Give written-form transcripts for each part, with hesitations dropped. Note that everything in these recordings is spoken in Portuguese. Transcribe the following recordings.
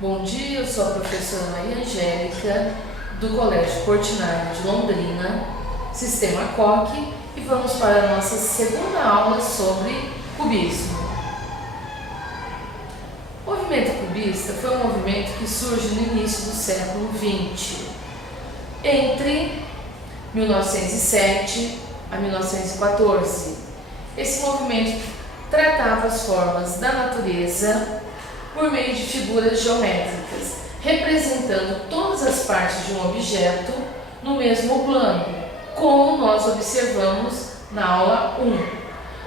Bom dia, eu sou a professora Maria Angélica, do Colégio Portinari de Londrina, Sistema COC, e vamos para a nossa segunda aula sobre cubismo. O movimento cubista foi um movimento que surge no início do século XX, entre 1907 a 1914. Esse movimento tratava as formas da natureza por meio de figuras geométricas, representando todas as partes de um objeto no mesmo plano, como nós observamos na aula 1.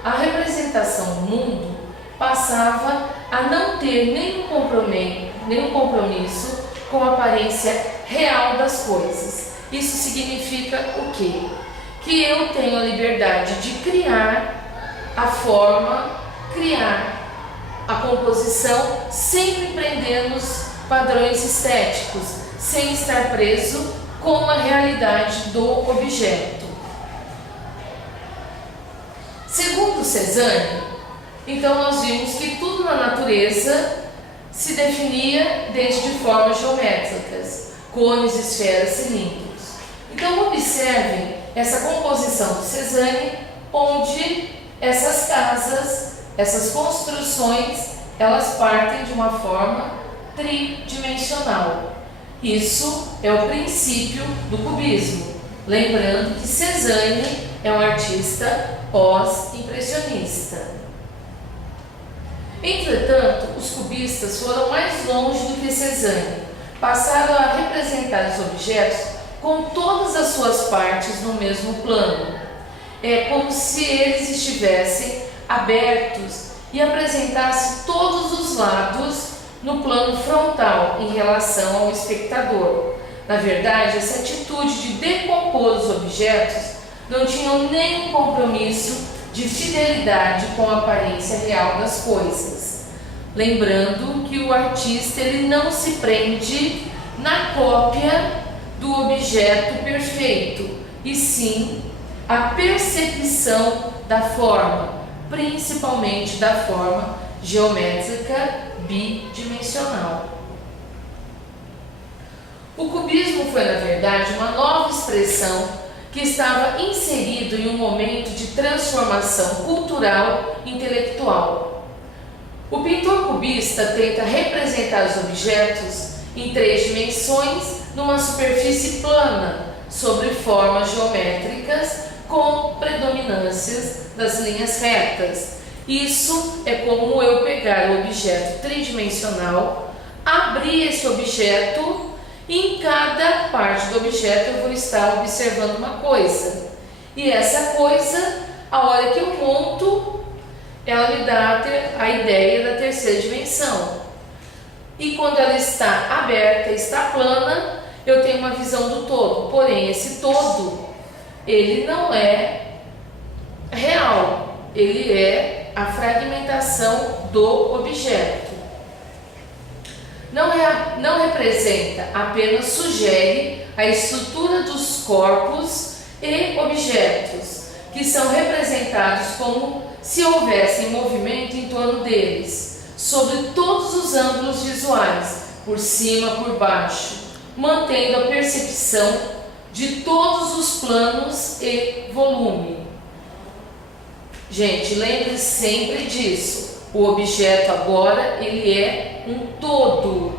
A representação do mundo passava a não ter nenhum compromisso com a aparência real das coisas. Isso significa o quê? Que eu tenho a liberdade de criar a forma, criar a composição, sempre prendendo os padrões estéticos, sem estar preso com a realidade do objeto. Segundo Cézanne, então nós vimos que tudo na natureza se definia dentro de formas geométricas, cones, esferas, cilindros. Então observem essa composição de Cézanne, onde essas casas, essas construções, elas partem de uma forma tridimensional. Isso é o princípio do cubismo. Lembrando que Cézanne é um artista pós-impressionista. Entretanto, os cubistas foram mais longe do que Cézanne. Passaram a representar os objetos com todas as suas partes no mesmo plano. É como se eles estivessem abertos e apresentassem todos os lados no plano frontal em relação ao espectador. Na verdade, essa atitude de decompor os objetos não tinha nenhum compromisso de fidelidade com a aparência real das coisas. Lembrando que o artista ele não se prende na cópia do objeto perfeito, e sim a percepção da forma, principalmente da forma geométrica bidimensional. O cubismo foi, na verdade, uma nova expressão que estava inserido em um momento de transformação cultural e intelectual. O pintor cubista tenta representar os objetos em 3 dimensões numa superfície plana, sobre formas geométricas com predominâncias das linhas retas. Isso é como eu pegar o objeto tridimensional, abrir esse objeto e em cada parte do objeto eu vou estar observando uma coisa. E essa coisa, a hora que eu monto, ela me dá a ideia da terceira dimensão. E quando ela está aberta, está plana, eu tenho uma visão do todo. Porém, esse todo, ele não é real, ele é a fragmentação do objeto. Não representa, apenas sugere a estrutura dos corpos e objetos, que são representados como se houvesse movimento em torno deles, sobre todos os ângulos visuais, por cima, por baixo, mantendo a percepção de todos os planos e volume. Gente, lembre-se sempre disso. O objeto agora, ele é um todo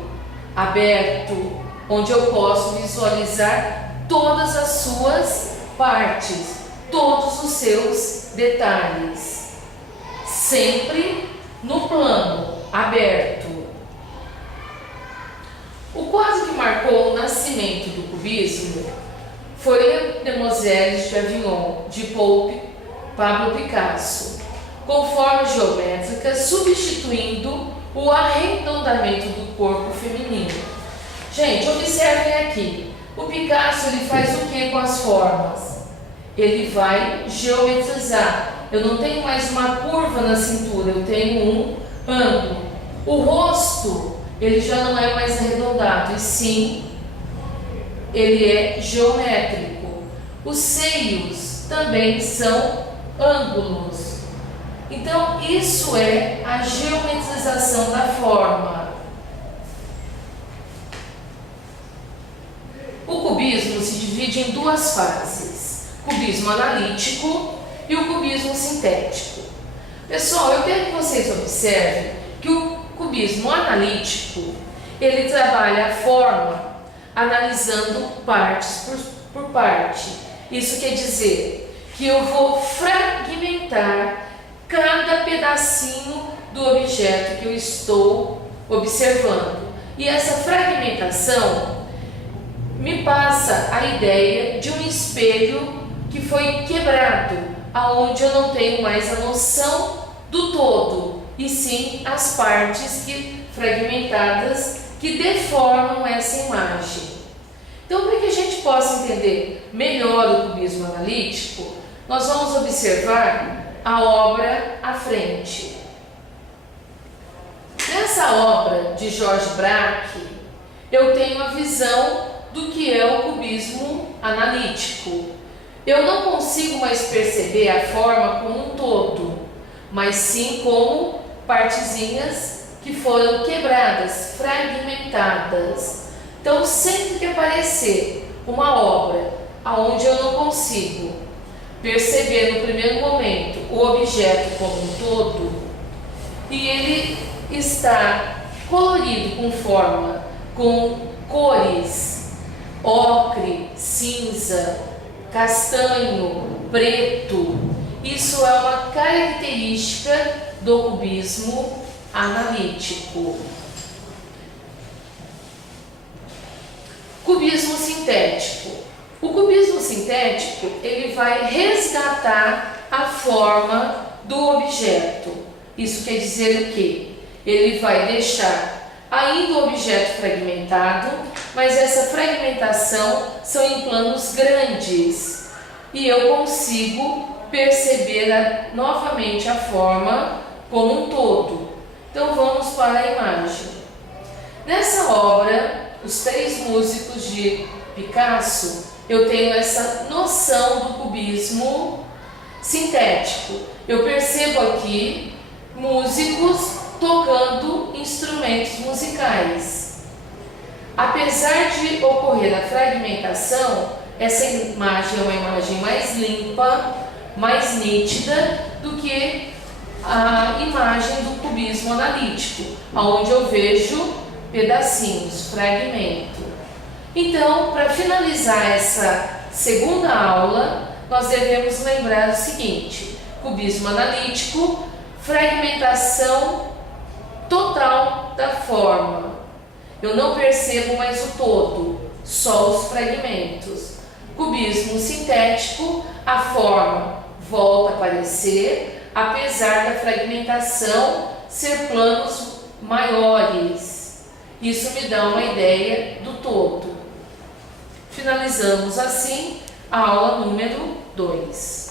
aberto, onde eu posso visualizar todas as suas partes, todos os seus detalhes. Sempre no plano aberto. O quadro que marcou o nascimento do cubismo foi Demoiselles de Avignon, de Pablo Picasso, com formas geométricas substituindo o arredondamento do corpo feminino. Gente, observem aqui. O Picasso ele faz o que com as formas? Ele vai geometrizar. Eu não tenho mais uma curva na cintura, eu tenho um ângulo. O rosto, ele já não é mais arredondado, e sim, ele é geométrico. Os seios também são ângulos. Então, isso é a geometrização da forma. divide em duas fases: cubismo analítico e o cubismo sintético. Pessoal, eu quero que vocês observem que o cubismo analítico, ele trabalha a forma analisando partes por parte. Isso quer dizer que eu vou fragmentar cada pedacinho do objeto que eu estou observando. E essa fragmentação me passa a ideia de um espelho que foi quebrado, aonde eu não tenho mais a noção do todo, e sim as partes fragmentadas que deformam essa imagem. Então, para que a gente possa entender melhor o cubismo analítico, nós vamos observar a obra à frente. Nessa obra de George Braque, eu tenho a visão do que é o cubismo analítico. Eu não consigo mais perceber a forma como um todo, mas sim como partezinhas que foram quebradas, fragmentadas. Então, sempre que aparecer uma obra onde eu não consigo perceber no primeiro momento o objeto como um todo, e ele está colorido com cores, ocre, cinza, castanho, preto, isso é uma característica do cubismo analítico. Cubismo sintético. O cubismo sintético, ele vai resgatar a forma do objeto. Isso quer dizer o quê? Ele vai deixar ainda o objeto fragmentado, mas essa fragmentação são em planos grandes e eu consigo perceber novamente a forma como um todo. Então vamos para a imagem. Nessa obra, Os Três Músicos de Picasso, eu tenho essa noção do cubismo sintético. Eu percebo aqui músicos tocando instrumentos musicais. Apesar de ocorrer a fragmentação, essa imagem é uma imagem mais limpa, mais nítida do que a imagem do cubismo analítico, onde eu vejo pedacinhos, fragmento. Então, para finalizar essa segunda aula, nós devemos lembrar o seguinte: cubismo analítico, fragmentação total da forma. Eu não percebo mais o todo, só os fragmentos. Cubismo sintético, a forma volta a aparecer, apesar da fragmentação ser planos maiores. Isso me dá uma ideia do todo. Finalizamos assim a aula número 2.